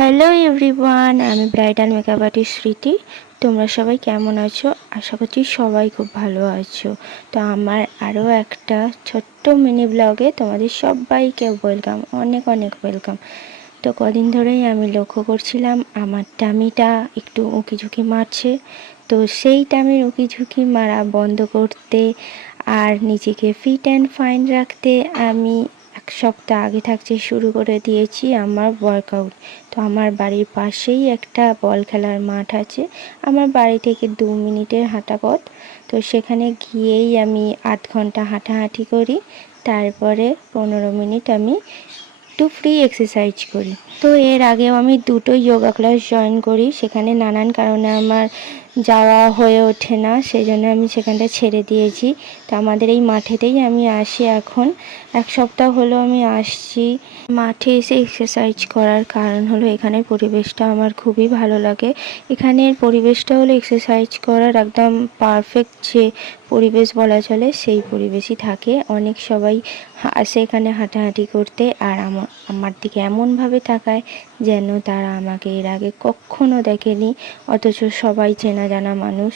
Hello everyone, আমি bridal makeup artist স্মৃতি। তোমরা সবাই কেমন আছো? আশা করছি সবাই খুব ভালো আছো। তো আমার আরও একটা ছোট্ট মিনি ব্লগে তোমাদের সবাইকে ওয়েলকাম, অনেক অনেক ওয়েলকাম। তো কদিন ধরেই আমি লক্ষ্য করছিলাম আমার টামিটা একটু উঁকিঝুঁকি মারছে। তো সেই টামির উঁকিঝুঁকি মারা বন্ধ করতে আর নিজেকে ফিট অ্যান্ড ফাইন রাখতে আমি এক সপ্তাহ আগে থাকতে শুরু করে দিয়েছি আমার ওয়ার্কআউট। তো আমার বাড়ির পাশেই একটা বল খেলার মাঠ আছে, আমার বাড়ি থেকে 2 মিনিটের হাঁটা পথ। তো সেখানে গিয়েই আমি 8 ঘন্টা হাঁটাহাঁটি করি, তারপরে 15 মিনিট আমি একটু ফ্রি এক্সারসাইজ করি। তো এর আগেও আমি 2টো যোগা ক্লাস জয়েন করি, সেখানে নানান কারণে আমার যাওয়া হয়ে ওঠে না, সেই জন্য আমি সেখানটা ছেড়ে দিয়েছি। তো আমাদের এই মাঠেতেই আমি আসি এখন, এক সপ্তাহ হলো আমি আসছি। মাঠে এসে এক্সারসাইজ করার কারণ হলো এখানের পরিবেশটা আমার খুবই ভালো লাগে। এখানের পরিবেশটা হলো এক্সারসাইজ করার একদম পারফেক্ট যে পরিবেশ বলা চলে, সেই পরিবেশই থাকে। অনেক সবাই আসে এখানে হাঁটাহাঁটি করতে, আর আমার দিকে এমনভাবে তাকায় যেন তারা আমাকে এর আগে কখনো দেখেনি, অথচ সবাই চেনা জানা মানুষ।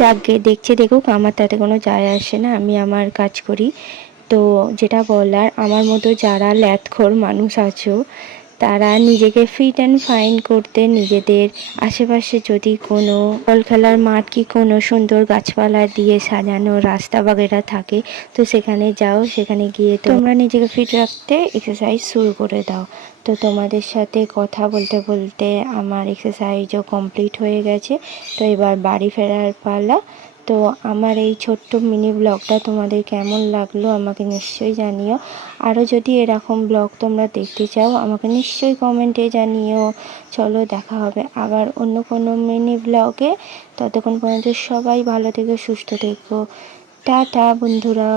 যাকে দেখছে দেখুক, আমার তাতে কোনো যায় আসে না, আমি আমার কাজ করি। তো যেটা বলার, আমার মতো যারা ল্যাথখোর মানুষ আছো, তারা নিজেকে ফিট অ্যান্ড ফাইন করতে নিজেদের আশেপাশে যদি কোনো বল খেলার মাঠ কি কোনো সুন্দর গাছপালা দিয়ে সাজানো রাস্তা বাগেরা থাকে, তো সেখানে যাও, সেখানে গিয়ে তোমরা নিজেকে ফিট রাখতে এক্সারসাইজ শুরু করে দাও। তো তোমাদের সাথে কথা বলতে বলতে আমার এক্সারসাইজও কমপ্লিট হয়ে গেছে। তো এবার বাড়ি ফেরার পালা। তো আমার এই ছোট্ট মিনি ব্লগটা তোমাদের কেমন লাগলো আমাকে নিশ্চয়ই জানিও। আরও যদি এরকম ব্লগ তোমরা দেখতে চাও আমাকে নিশ্চয়ই কমেন্টে জানিও। চলো, দেখা হবে আবার অন্য কোনো মিনি ব্লগে। ততক্ষণ পর্যন্ত সবাই ভালো থেকো, সুস্থ থেকো। টাটা বন্ধুরা।